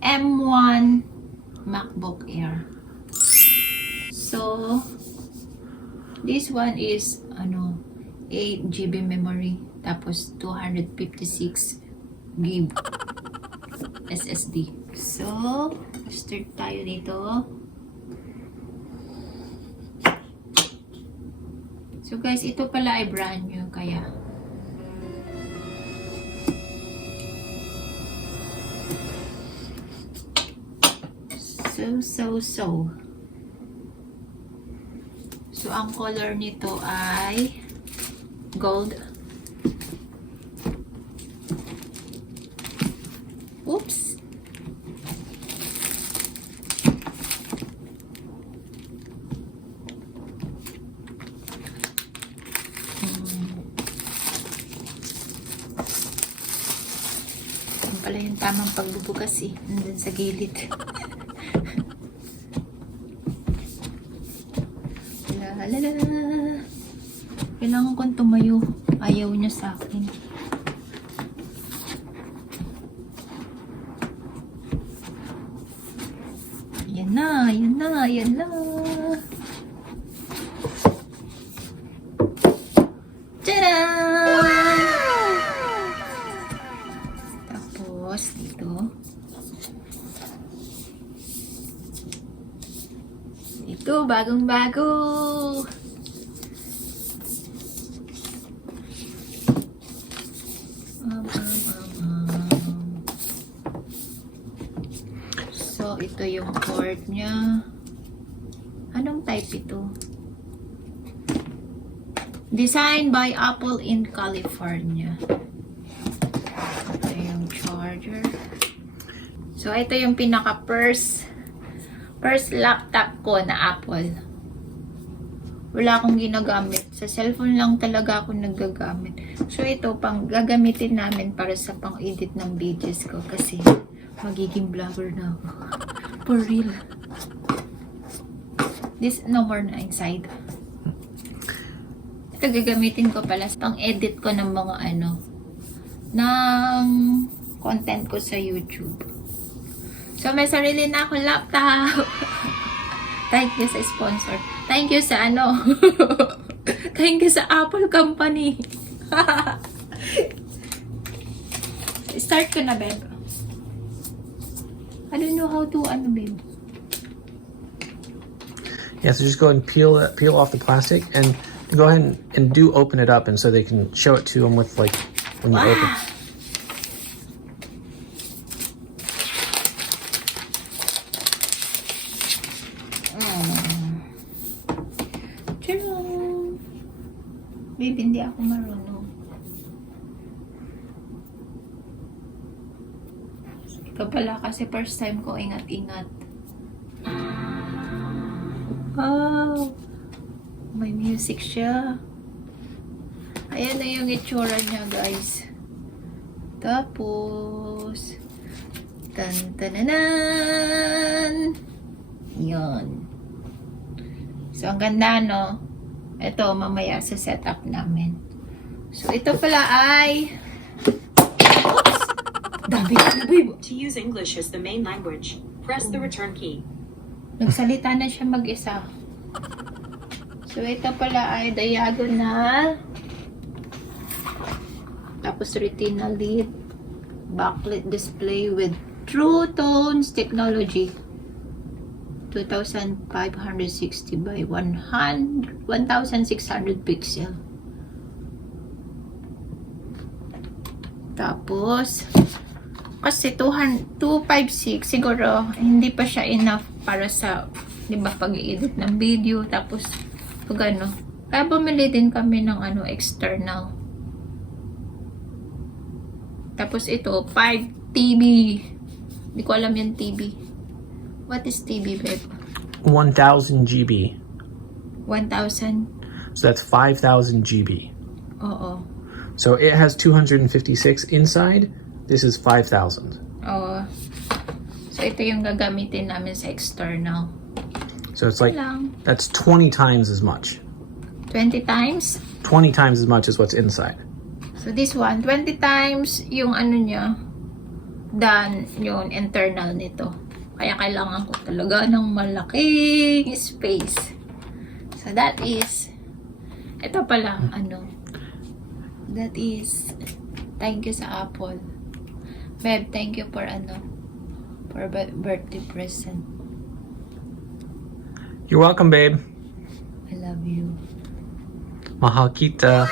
M1 Macbook Air. So, this one is 8 GB memory, tapos 256 GB SSD. So, start tayo dito. So guys, ito pala ay brand new, kaya So, ang color nito ay gold. Oops! Yan pala yung tamang pagbubukas eh. Nandun sa gilid. Kailangan kong tumayo. Ayaw niya sa akin. Yan na. Tada! Tapos, dito. Ito, bagong-bago. So, ito yung port niya. Anong type ito? Designed by Apple in California. Ito yung charger. So, ito yung pinaka-first laptop ko na Apple. Wala akong ginagamit. Sa cellphone lang talaga ako nagagamit. So, ito pang gagamitin namin para sa pang-edit ng videos ko kasi magiging vlogger na ako. For real. This, no more na inside. Ito gagamitin ko pala pang-edit ko ng mga ng content ko sa YouTube. So, may sarili na akong laptop. Thank you sa sponsor. Thank you sa Thank you sa Apple Company. Start ko na, babe. I don't know how to, babe. Yeah, so just go ahead and peel off the plastic and go ahead and do open it up, and so they can show it to them with like when you open. Babe, hindi ako marunong. Ikaw pala kasi first time ko ingat-ingat. Wow! May music siya. Ayan na yung itsura niya, guys. Tapos, tan-tananan! Yun. So, ang ganda, no? Ito, mamaya sa setup namin. So, ito pala ay... Oops! Dami na, babe. To use English as the main language, press the return key. Nagsalita na siya mag-isa. So, ito pala ay diagonal. Tapos, retina lid. Backlit display with True Tones technology. 2560 by 1600 pixel. Tapos, kasi 256 siguro hindi pa siya enough para sa, di ba, pag-edit ng video. Tapos, pag kaya bumili din kami ng external. Tapos ito, 5 TB. Hindi ko alam yung TB. What is TB, babe? 1000 GB. 1000? So that's 5000 GB. Oo. So it has 256 inside. This is 5000. Oo. So ito yung gagamitin namin sa external. So it's like, that's 20 times as much. 20 times? 20 times as much as what's inside. So this one, 20 times yung niya, than yung internal nito. Kaya kailangan ko talaga ng malaking space. So that is, ito pala, that is, thank you sa Apple. Babe, thank you for for birthday present. You're welcome, babe. I love you. Mahal kita.